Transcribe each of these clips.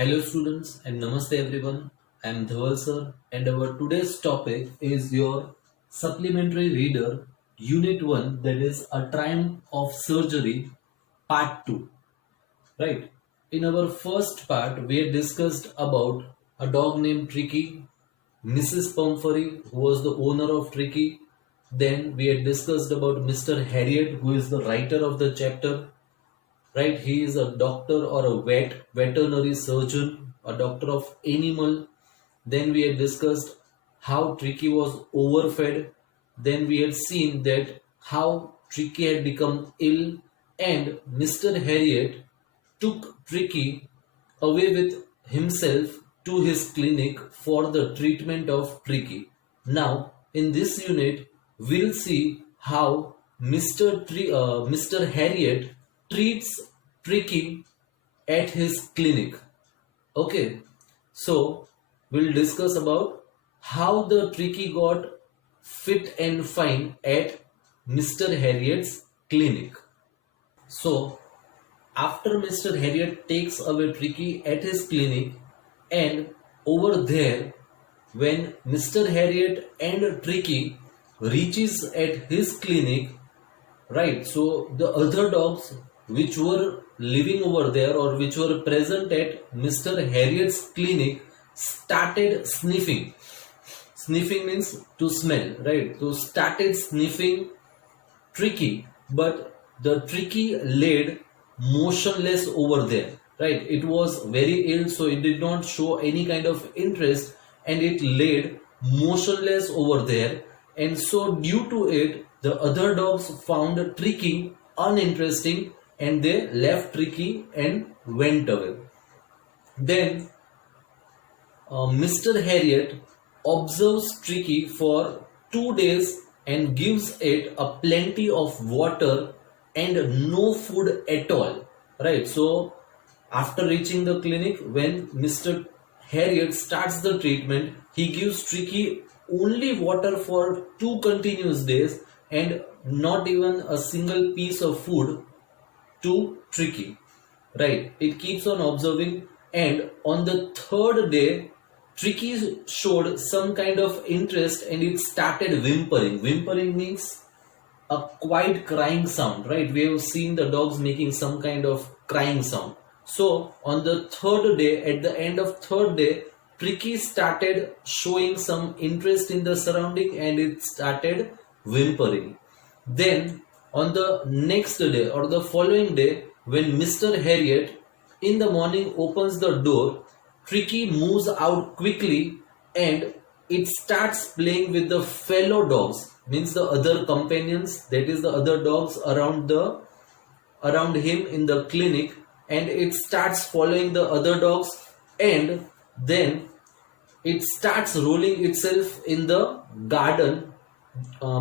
Hello students and namaste everyone. I am Dhaval sir and our today's topic is your supplementary reader unit 1, that is a triumph of surgery part 2. Right. In our first part we had discussed about a dog named Tricky, Mrs. Pumphrey who was the owner of Tricky. Then we had discussed about Mr. Herriot who is the writer of the chapter, right? He is a doctor or a veterinary surgeon, a doctor of animal. Then we had discussed how Tricky was overfed. Then we had seen that how Tricky had become ill, and Mr. Herriot took Tricky away with himself to his clinic for the treatment of Tricky. Now in this unit we'll see how Mr. Herriot treats Tricky at his clinic. Okay, so we'll discuss about how the Tricky got fit and fine at Mr. Herriot's clinic. So after Mr. Herriot takes away Tricky at his clinic, and over there when Mr. Herriot and Tricky reaches at his clinic, right, so the other dogs which were living over there or which were present at Mr. Herriot's clinic started sniffing. Sniffing means to smell, right? So started sniffing Tricky, but the Tricky laid motionless over there, right? It was very ill, so it did not show any kind of interest, and it laid motionless over there. And so due to it, the other dogs found Tricky uninteresting and they left Tricky and went away. Then Mr. Herriot observes Tricky for 2 days and gives it a plenty of water and no food at all. Right. So after reaching the clinic, when Mr. Herriot starts the treatment, he gives Tricky only water for 2 continuous days and not even a single piece of food to Tricky. Right. It keeps on observing, and on the 3rd day Tricky showed some kind of interest and it started whimpering. Whimpering means a quiet crying sound, right? We have seen the dogs making some kind of crying sound. So on the 3rd day, at the end of 3rd day, Tricky started showing some interest in the surrounding and it started whimpering. Then on the next day or the following day, when Mr. Herriot in the morning opens the door, Tricky moves out quickly and it starts playing with the fellow dogs, means the other companions, that is the other dogs around him in the clinic, and it starts following the other dogs, and then it starts rolling itself in the garden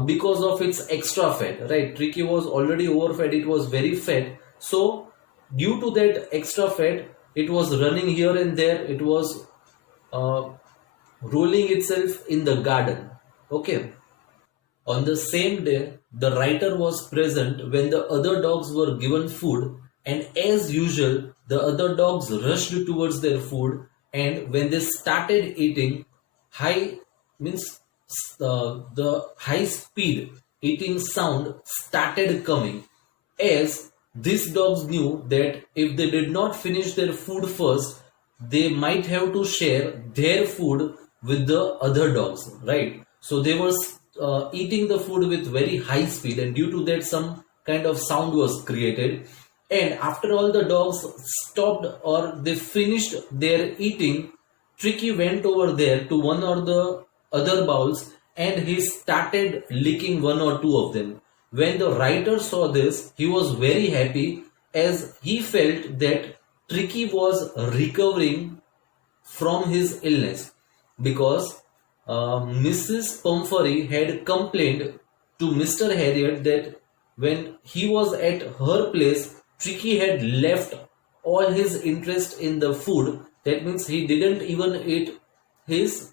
because of its extra fat, right? Tricky was already overfed, it was very fat, so due to that extra fat it was running here and there, it was rolling itself in the garden. Okay. On the same day, the writer was present when the other dogs were given food, and as usual the other dogs rushed towards their food, and when they started eating, the high speed eating sound started coming, as these dogs knew that if they did not finish their food first, they might have to share their food with the other dogs, right? So they were eating the food with very high speed, and due to that some kind of sound was created. And after all the dogs stopped or they finished their eating, Tricky went over there to one or the other bowls and he started licking one or two of them. When the writer saw this, he was very happy, as he felt that Tricky was recovering from his illness, because Mrs. Pumphrey had complained to Mr. Herriot that when he was at her place, Tricky had left all his interest in the food. That means he didn't even eat his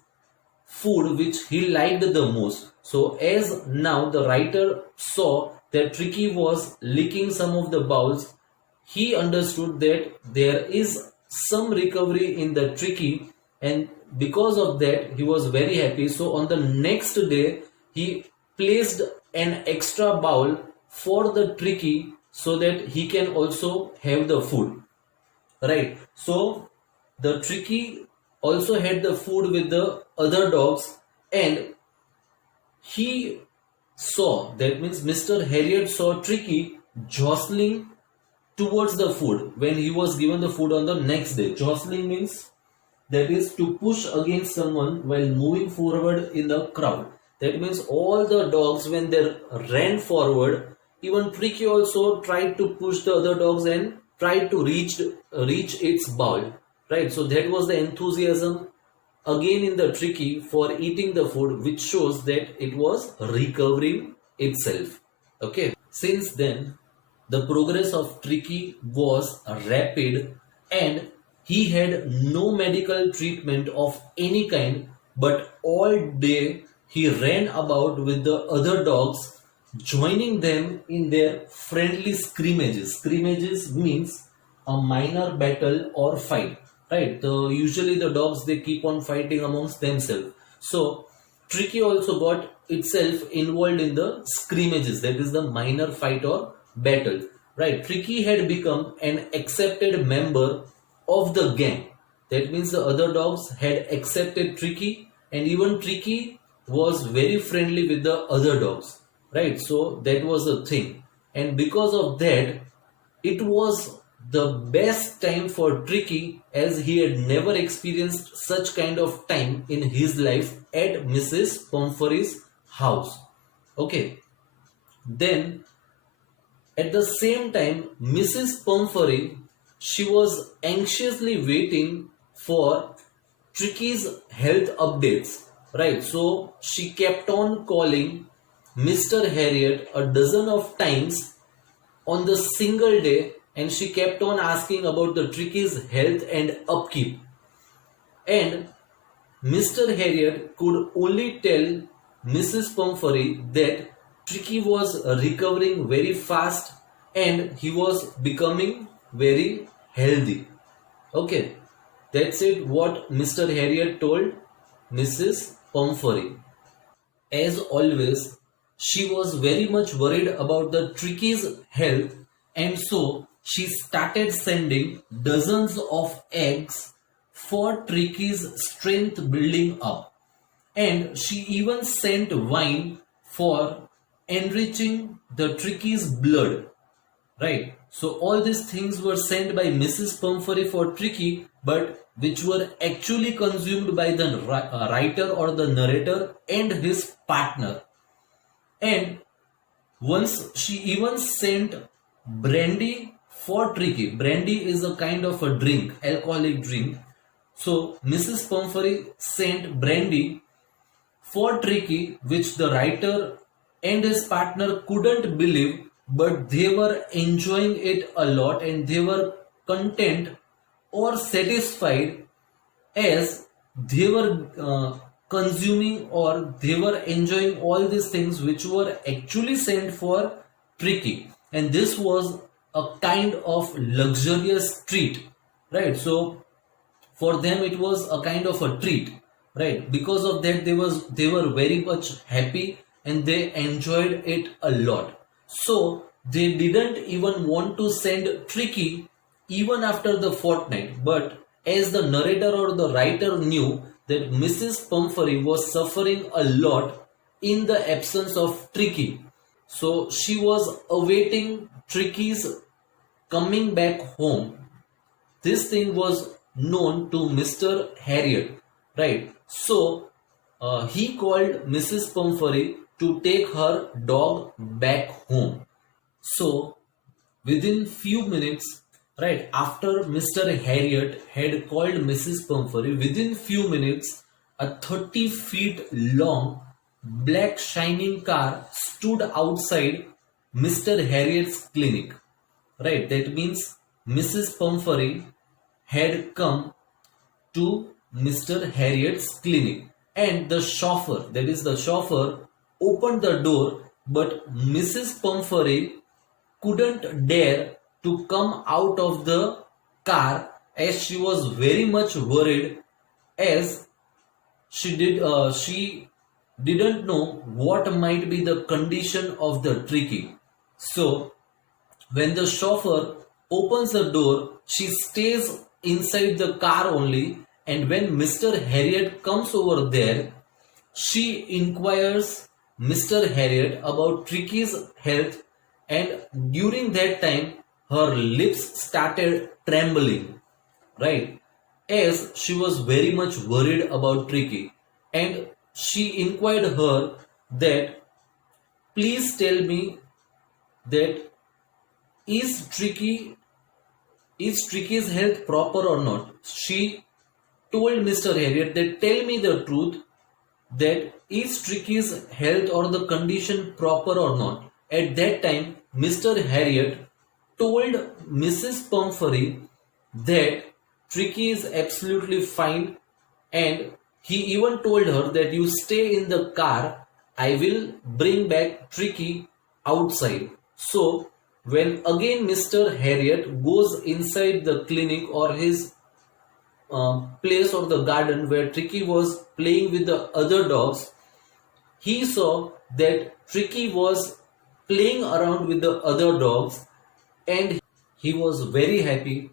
food which he liked the most. So as now the writer saw that Tricky was licking some of the bowls, he understood that there is some recovery in the Tricky, and because of that he was very happy. So on the next day he placed an extra bowl for the Tricky so that he can also have the food, right? So the Tricky also had the food with the other dogs, and he saw, that means Mr. Herriot saw Tricky jostling towards the food when he was given the food on the next day. Jostling means, that is to push against someone while moving forward in the crowd. That means all the dogs, when they ran forward, even Tricky also tried to push the other dogs and tried to reach its bowl, right? So that was the enthusiasm again in the Tricky for eating the food, which shows that it was recovering itself. Okay, since then the progress of Tricky was rapid, and he had no medical treatment of any kind, but all day he ran about with the other dogs, joining them in their friendly scrimmages. Scrimmages means a minor battle or fight, right? Usually the dogs, they keep on fighting amongst themselves. So Tricky also got itself involved in the scrimmages, that is the minor fight or battle, right? Tricky had become an accepted member of the gang. That means the other dogs had accepted Tricky, and even Tricky was very friendly with the other dogs, right? So that was the thing, and because of that it was the best time for Tricky, as he had never experienced such kind of time in his life at Mrs. Pumphrey's house. Okay, then at the same time Mrs. Pumphrey, she was anxiously waiting for Tricky's health updates, right? So she kept on calling Mr. Herriot a dozen of times on the single day, and she kept on asking about the Tricky's health and upkeep. And Mr. Herriot could only tell Mrs. Pumphrey that Tricky was recovering very fast and he was becoming very healthy. Okay, that's it what Mr. Herriot told Mrs. Pumphrey. As always, she was very much worried about the Tricky's health, and so she started sending dozens of eggs for Tricky's strength building up, and she even sent wine for enriching the Tricky's blood, right? So all these things were sent by Mrs. Pumphrey for Tricky, but which were actually consumed by the writer or the narrator and his partner. And once she even sent brandy for Tricky. Brandy is a kind of a drink, alcoholic drink. So Mrs. Pumphrey sent brandy for Tricky, which the writer and his partner couldn't believe, but they were enjoying it a lot and they were content or satisfied as they were consuming, or they were enjoying all these things which were actually sent for Tricky, and this was a kind of luxurious treat, right? So for them it was a kind of a treat, right? Because of that they were very much happy and they enjoyed it a lot. So they didn't even want to send Tricky even after the fortnight, but as the narrator or the writer knew that Mrs. Pumphrey was suffering a lot in the absence of Tricky, so she was awaiting Tricky's coming back home. This thing was known to Mr. Herriot, right? So he called Mrs. Pumphrey to take her dog back home. So within few minutes, right after Mr. Herriot had called Mrs. Pumphrey, within few minutes a 30 feet long black shining car stood outside Mr. Herriot's clinic, right? That means Mrs. Pumphrey had come to Mr. Herriot's clinic, and the chauffeur, that is the chauffeur, opened the door, but Mrs. Pumphrey couldn't dare to come out of the car as she was very much worried, as she didn't know what might be the condition of the Tricky. So when the chauffeur opens the door, she stays inside the car only, and when Mr. Herriot comes over there, she inquires Mr. Herriot about Tricky's health, and during that time her lips started trembling, right? As she was very much worried about Tricky, and she inquired her that please tell me that is Tricky is Tricky's health proper or not? She told Mr. Herriot that tell me the truth, that is Tricky's health or the condition proper or not. At that time, Mr. Herriot told Mrs. Pumphrey that Tricky is absolutely fine, and he even told her that you stay in the car, I will bring back Tricky outside. So when again Mr. Herriot goes inside the clinic or his place or the garden where Tricky was playing with the other dogs, he saw that Tricky was playing around with the other dogs, and he was very happy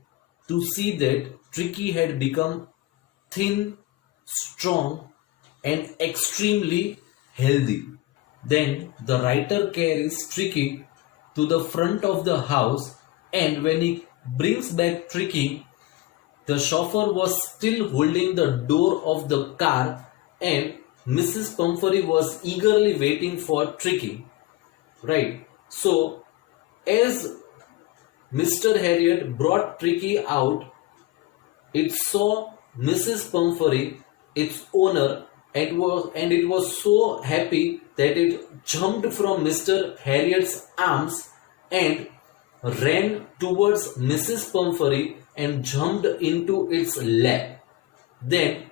to see that Tricky had become thin, strong, and extremely healthy. Then the writer carries Tricky to the front of the house, and when he brings back Tricky, the chauffeur was still holding the door of the car, and Mrs. Pumphrey was eagerly waiting for Tricky. Right. So, as Mr. Herriot brought Tricky out, it saw Mrs. Pumphrey, its owner, and it was so happy that it jumped from Mr. Herriot's arms and ran towards Mrs. Pumphrey and jumped into its lap. Then,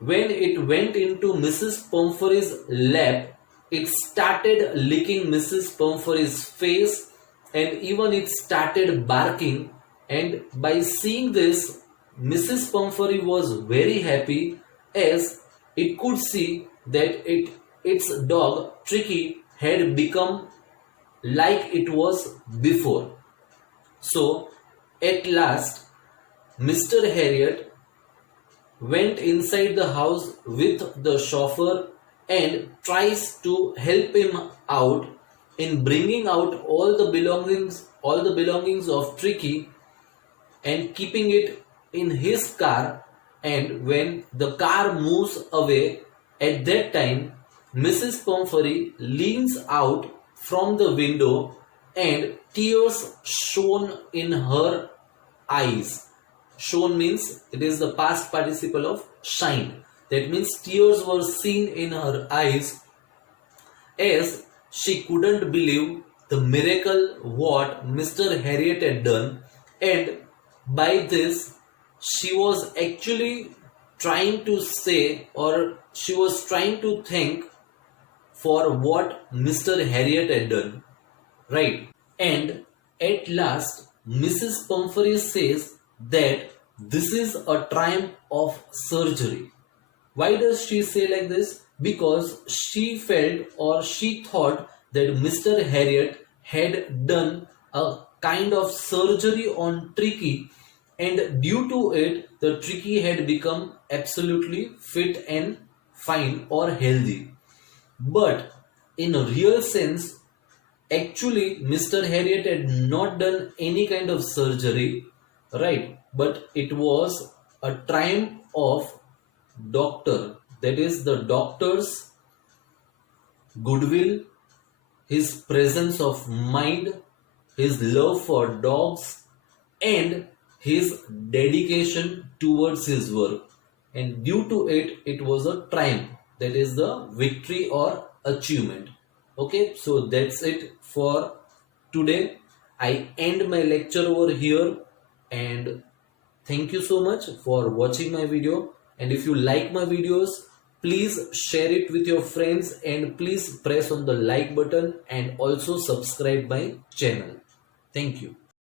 when it went into Mrs. Pumphrey's lap, it started licking Mrs. Pumphrey's face, and even it started barking. And by seeing this, Mrs. Pumphrey was very happy, as it could see that its dog Tricky had become like it was before. So at last Mr. Herriot went inside the house with the chauffeur and tries to help him out in bringing out all the belongings of Tricky and keeping it in his car. And when the car moves away, at that time Mrs. Pumphrey leans out from the window and tears shone in her eyes. Shone means it is the past participle of shine. That means tears were seen in her eyes, as she couldn't believe the miracle what Mr. Herriot had done, and by this she was actually trying to say, or she was trying to thank for what Mr. Herriot had done, right? And at last Mrs. Pumphrey says that this is a triumph of surgery. Why does she say like this? Because she felt, or she thought, that Mr. Herriot had done a kind of surgery on Tricky, and due to it the Tricky had become absolutely fit and fine or healthy. But in a real sense, actually Mr. Herriot had not done any kind of surgery, right? But it was a triumph of doctor, that is the doctor's goodwill, his presence of mind, his love for dogs, and his dedication towards his work. And due to it, it was a triumph, that is the victory or achievement. Okay, so that's it for today. I end my lecture over here, and thank you so much for watching my video. And if you like my videos, please share it with your friends, and please press on the like button and also subscribe my channel. Thank you.